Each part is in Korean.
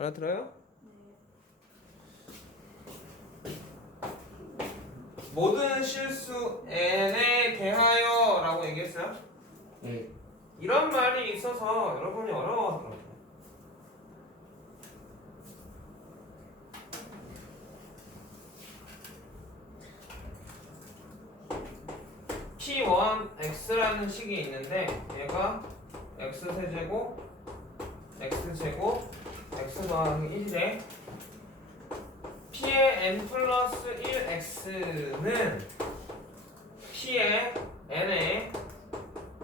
알아들어요? 모든 실수 n에 대하여 라고 얘기했어요? 네. 이런 말이 있어서 여러분이 어려워하더라고요. P1x라는 식이 있는데 얘가 x 세제곱 x 제곱 x 더하기 1에 P의 n 플러스 1x는 P의 n에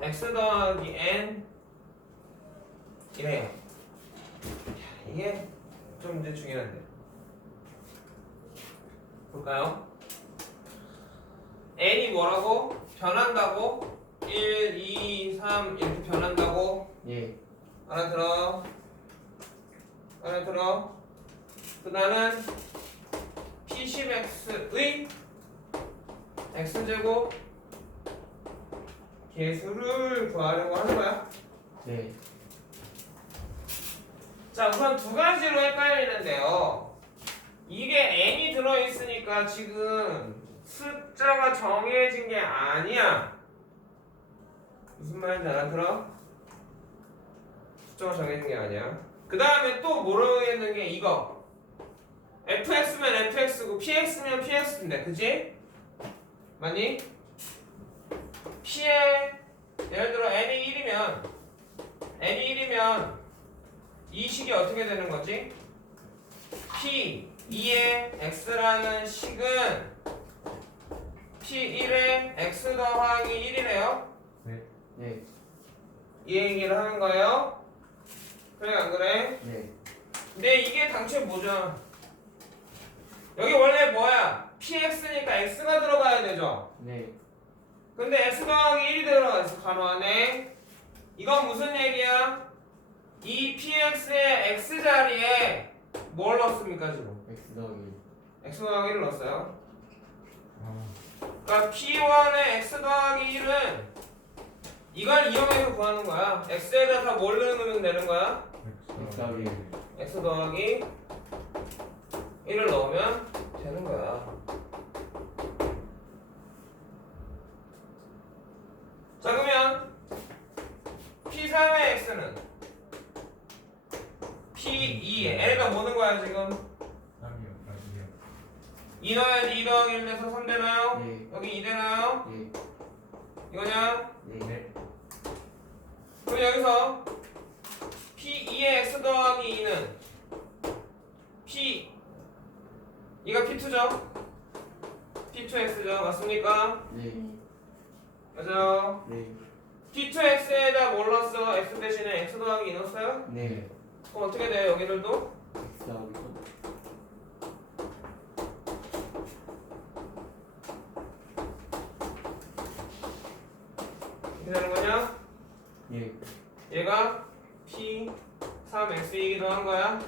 x 더하기 n 이래요. 이게 좀 이제 중요한데. 볼까요? n이 뭐라고? 변한다고? 1, 2, 3 이렇게 변한다고? 예. 알아들어? 알아들어? 그 나는 P10x의 x제곱 개수를 구하려고 하는 거야. 네. 자, 우선 두 가지로 헷갈리는데요. 이게 n이 들어있으니까 지금 숫자가 정해진 게 아니야. 무슨 말인지 알아들어? 숫자가 정해진 게 아니야. 그 다음에 또 모르겠는 게 이거. fx면 fx고 px면 px인데, 그지? 맞니? p에 예를 들어 n이 1이면 n이 1이면 이 식이 어떻게 되는 거지? P 2의 x라는 식은 P1의 x 더하기 1이래요. 네. 이 얘기를 하는 거예요. 그래 안 그래? 네. 근데 이게 당초에 뭐죠? 여기 원래 뭐야? PX니까 x가 들어가야 되죠. 네. 근데 x 더하기 1이 들어가 있어 간호 안에. 이건 무슨 얘기야? 이 PX의 x 자리에 뭘 넣습니까 지금? X 더하기. x 더하기 1을 넣었어요. 그러니까 P1의 x 더하기 1은 이걸 이용해서 구하는 거야. x에다가 뭘 넣으면 되는 거야? X 더하기. x 더하기 1을 넣으면 되는 거야. 자 그러면 P3의 x는 P2에 L가 뭐는 거야 지금? 2 넣어야지 2 더하기 1 돼서 3 되나요? 네. 여기 2 되나요? 예. 이거냐? 네. 그럼 여기서 P2의 x 더하기 2는 P 이가 P2죠? P2x죠? 맞습니까? 네. 맞아요. 네. P2x에다 뭘 넣었어? x 대신에 x 더하기 2 넣었어요? 네. 그럼 어떻게 돼요? 여기들도? X 더하기. 선. 어떻게 되는 거냐? 예. 얘가 P3x이기도 한 거야.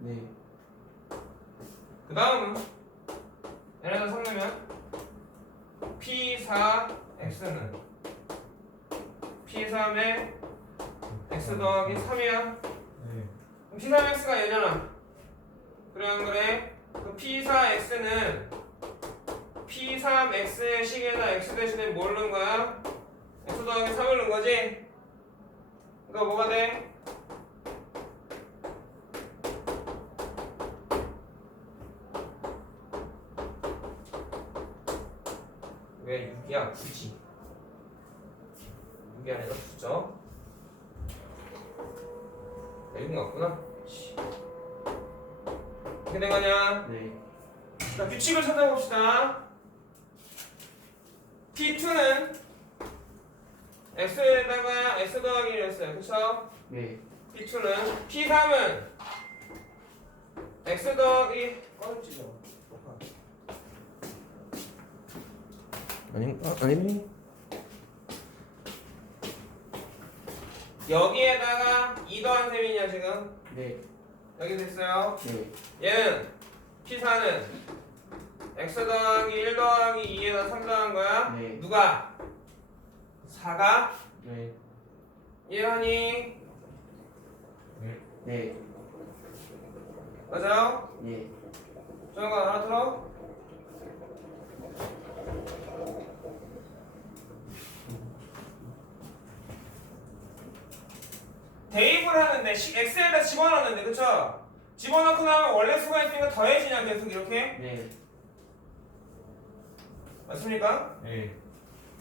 네. 그 다음은 얘네가 섞으면 P4x는 P3의 x 더하기 3이야. 그럼 P3x가 얘잖아. 그래 안 그래? 그 P4x는 P3x의 식에다 x 대신에 뭘 넣은 거야? x 더하기 3을 넣은 거지? 그러니까 뭐가 돼? 왜 6이야? 9지 6이 아니라 9죠? 읽은 거 같구나 씨. 어떻게 된 거냐? 네. 자, 규칙을 찾아봅시다. P2는 x에다가 x 더하기 1을 했어요. 그쵸? 네. P2는 P3은 x 더하기 꺼졌지죠? 아니, 아, 아니네. 여기에다가 2 더한 셈이냐 지금? 네. 여기 됐어요. 네. 얘는 P4는 x 더하기 1 더하기 2에다 3 더한 거야? 네. 누가? 4가? 네. 이해하니? 네. 맞아요? 예. 정혁아 알아들어? 대입을 하는데 시- x에다 집어넣는데 그쵸? 집어넣고 나면 원래 수가 있으니까 더해지냐 계속 이렇게 네. 맞습니까? 네.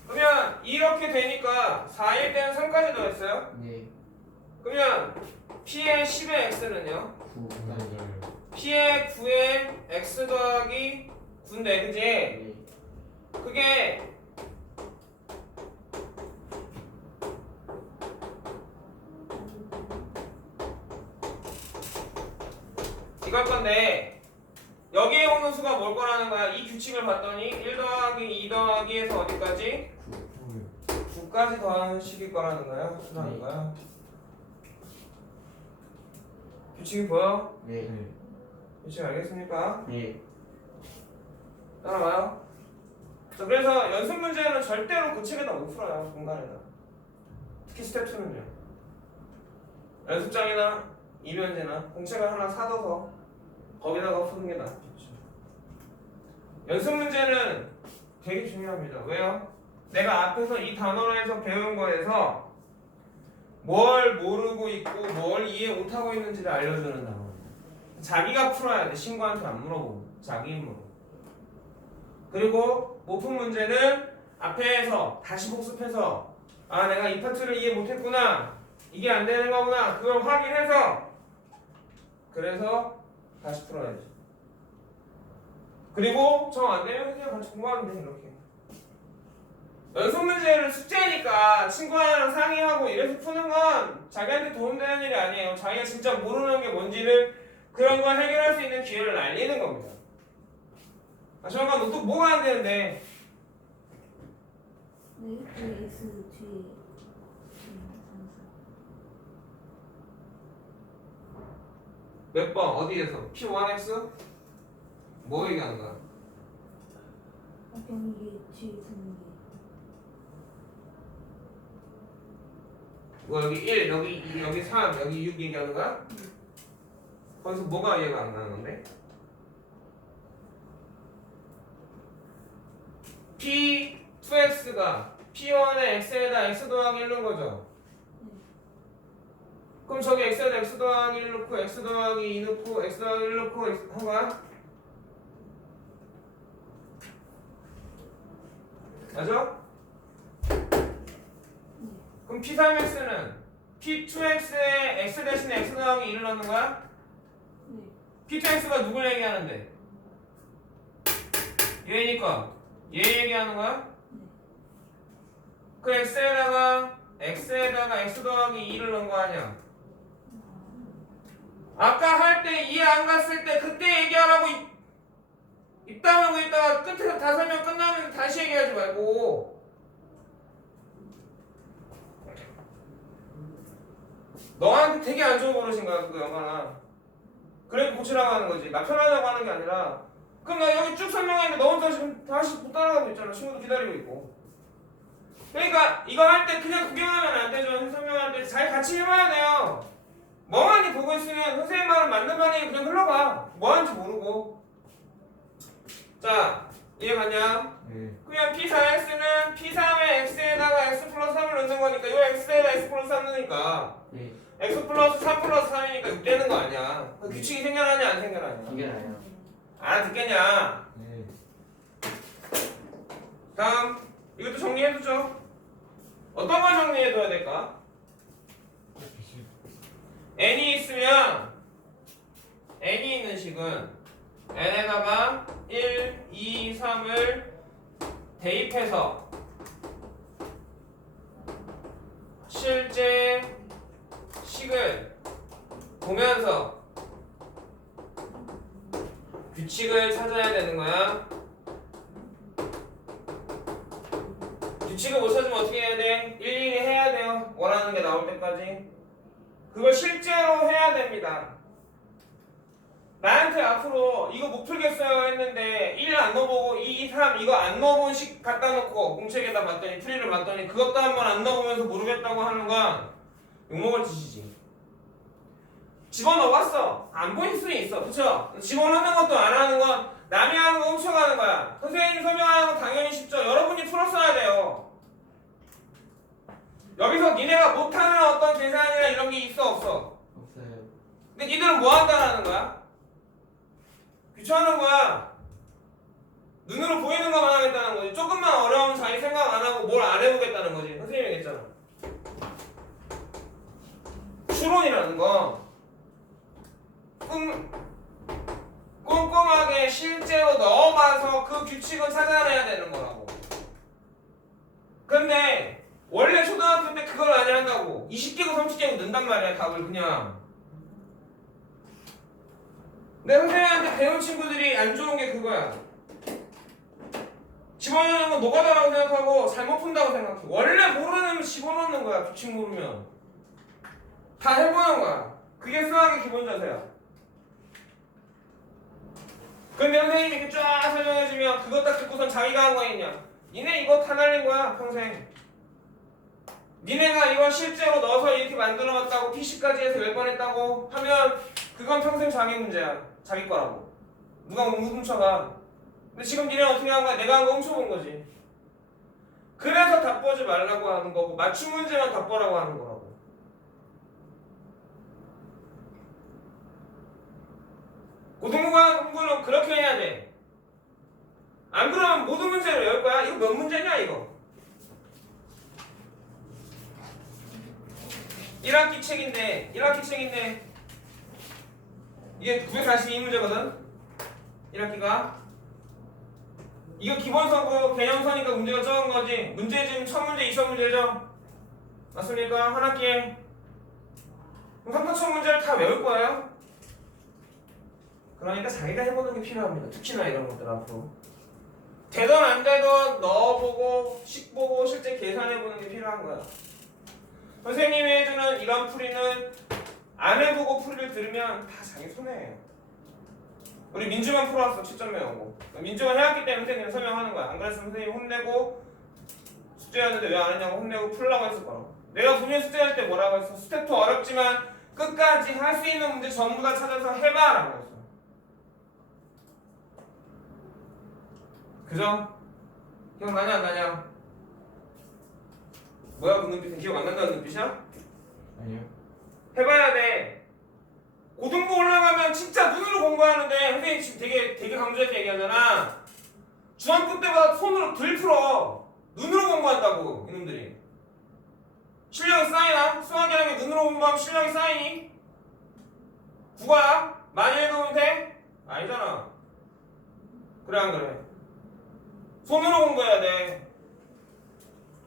그러면 이렇게 되니까 4일 때는 3까지 더했어요 네. 그러면 p의 10의 x는요 9. 맞아요. p의 9의 x 더하기 9인데 그지? 네. 그게 뭘 거라는 거야? 이 규칙을 봤더니 1 더하기 2 더하기에서 어디까지? 9까지 더하는 식일 거라는 거야? 라는 네. 거야? 규칙이 보여? 네. 네. 규칙 알겠습니까? 네. 따라와요. 자, 그래서 연습 문제는 절대로 그 책에다 못 풀어요. 공간에다. 특히 스텝 2는요. 연습장이나 이면제나 공책을 하나 사둬서 거기다가 푸는 게 낫겠죠. 연습 문제는 되게 중요합니다. 왜요? 내가 앞에서 이 단어로 해서 배운 거에서 뭘 모르고 있고 뭘 이해 못하고 있는지를 알려주는 단어. 자기가 풀어야 돼. 친구한테 안 물어보고. 자기 힘으로. 그리고 오픈 문제는 앞에서 다시 복습해서 아 내가 이 파트를 이해 못했구나 이게 안 되는 거구나 그걸 확인해서 그래서 다시 풀어야지 그리고 정 안 되면 그냥 같이 공부하면 돼 이렇게. 연습 문제를 숙제니까 친구랑 상의하고 이래서 푸는 건 자기한테 도움되는 일이 아니에요. 자기가 진짜 모르는 게 뭔지를 그런 걸 해결할 수 있는 기회를 날리는 겁니다. 아 잠깐 너또 뭐가 안 되는데? 네, 그 X 뒤에. 몇 번? 어디에서? P1X 뭐 얘기하는 거야? 경기 뒤에 있는 게 뭐 여기 1 여기 2 여기 3 여기 6 얘기하는 거야? 거기서 뭐가 이해가 안 가는 건데? P2X가 P1의 X에다 X 더하기 1 넣은 거죠? 그럼 저기 X에다 X 더하기 1 넣고 X 더하기 2 넣고 X 더하기 1 넣고 한 거야? 맞아? 그럼 P3X는 P2X에 X 대신에 X 더하기 1을 넣는 거야? 네, P2X가 누굴 얘기하는데? 얘니까 얘 얘기하는 거야? 그 X에다가 X에다가 X 더하기 2를 넣은 거 아니야? 아까 할 때 이해 안 갔을 때 그때 얘기하라고 입, 입 다물고 있다가 끝에서 다 설명 끝나면 다시 얘기하지 말고. 너한테 되게 안 좋은 버릇인 거야 그거 영화나. 그래 고치라고 하는 거지. 나 편하다고 하는 게 아니라. 그럼 나 여기 쭉 설명했는데 너 혼자 지금 다시 못 따라가고 있잖아. 친구도 기다리고 있고. 그러니까 이거 할 때 그냥 구경하면 안 되죠. 때잘 같이 해봐야 돼요. 멍하니 보고 있으면 선생님 말은 맞는 말이 그냥 흘러가. 뭐 하는지 모르고. 자 이해 갔냐? 네. 그냥 P4X는 P3의 X에다가 X 플러스 3을 넣는 거니까 요 X에다 X 플러스 3 넣으니까 네. X 플러스 3 플러스 3이니까 6 되는 거 아니야 그 규칙이 생겨나냐 안 생겨나냐 이게 나요. 알아듣겠냐 네. 다음 이것도 정리해두죠 어떤 걸 정리해둬야 될까? n이 있으면 n이 있는 식은 n에다가 1, 2, 3을 대입해서 실제 식을 보면서 규칙을 찾아야 되는 거야. 규칙을 못 찾으면 어떻게 해야 돼? 일일이 해야 돼요. 원하는 게 나올 때까지. 그걸 실제로 해야 됩니다. 나한테 앞으로 이거 못 풀겠어요 했는데 1 안 넣어보고 2, 3 이거 안 넣어본 식 갖다 놓고 공책에다 봤더니 풀이를 봤더니 그것도 한번 안 넣어보면서 모르겠다고 하는 건 욕먹을 짓이지. 집어넣어봤어. 안 보일 수는 있어. 그쵸? 집어넣는 것도 안 하는 건 남이 하는 거 훔쳐가는 거야. 선생님이 설명하는 건 당연히 쉽죠. 여러분이 풀었어야 돼요. 여기서 니네가 못하는 어떤 계산이나 이런 게 있어 없어? 없어요. 근데 니들은 뭐 한다라는 거야? 귀찮은 거야. 눈으로 보이는 것만 하겠다는 거지. 조금만 어려우면 자기 생각 안 하고 뭘 안 해보겠다는 거지. 선생님이 얘기했잖아. 추론이라는 건 꼼, 꼼꼼하게 실제로 넣어봐서 그 규칙을 찾아내야 되는 거라고. 근데 원래 초등학교 때 그걸 안 한다고 20개고 30개고 넣는단 말이야 답을 그냥. 내 선생님한테 배운 친구들이 안 좋은 게 그거야. 집어넣는 건 노가다라고 생각하고 잘못 푼다고 생각해. 원래 모르는 집어넣는 거야. 규칙 모르면. 다 해보는 거야. 그게 수학의 기본 자세야. 근데 선생님이 이렇게 쫙 설명해주면 그것 딱 듣고선 자기가 한거 있냐? 니네 이거 다 날린 거야 평생. 니네가 이걸 실제로 넣어서 이렇게 만들어봤다고 PC까지 해서 몇번 했다고 하면 그건 평생 자기 문제야. 자기 거라고. 누가 못 훔쳐가. 근데 지금 니네 어떻게 한 거야? 내가 한 거 훔쳐본 거지. 그래서 답 보지 말라고 하는 거고 맞춤 문제만 답 보라고 하는 거라고. 고등부가 공부는 그렇게 해야 돼. 안 그러면 모든 문제를 열 거야. 이거 몇 문제냐 이거? 1학기 책인데 1학기 책인데 이게 942문제거든. 1학기가 이거 기본서고 개념서니까 문제가 적은 거지. 문제 지금 첫 문제, 이첫 문제죠. 맞습니까? 한 학기에 그럼 3차 첫 문제를 다 외울 거예요. 그러니까 자기가 해보는 게 필요합니다. 특히나 이런 것들 앞으로. 되던 안 되던 넣어보고 식 보고 실제 계산해보는 게 필요한 거야. 선생님이 해주는 이런 풀이는 안 해보고 풀이를 들으면 다 자기 손해예요. 우리 민주만 풀어왔어 7점 매우고 민주만 해왔기 때문에 그냥 설명하는 거야. 안 그랬으면 선생님 혼내고 숙제였는데 왜 안 했냐고 혼내고 풀라고 했을 거라고. 내가 분명 숙제할 때 뭐라고 했어? 스텝 2 어렵지만 끝까지 할 수 있는 문제 전부 다 찾아서 해봐 라고 했어. 그죠? 기억나냐 안 나냐? 뭐야 그 눈빛은 기억 안 난다는 눈빛이야? 아니요. 해봐야 돼. 고등부 올라가면 진짜 눈으로 공부하는데 선생님 지금 되게 되게 강조해서 얘기하잖아. 중학교 때보다 손으로 덜 풀어. 눈으로 공부한다고 이놈들이. 실력이 쌓이나? 수학이라는 게 눈으로 공부하면 실력이 쌓이니? 국어야? 많이 읽으면 돼? 아니잖아. 그래 안 그래? 손으로 공부해야 돼.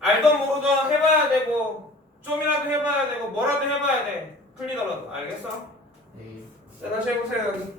알던 모르던 해봐야 되고 좀이라도 해봐야 되고 뭐라도 해봐야 돼. 풀리더라도 알겠어? 네. 자 다시 해보세요 여기.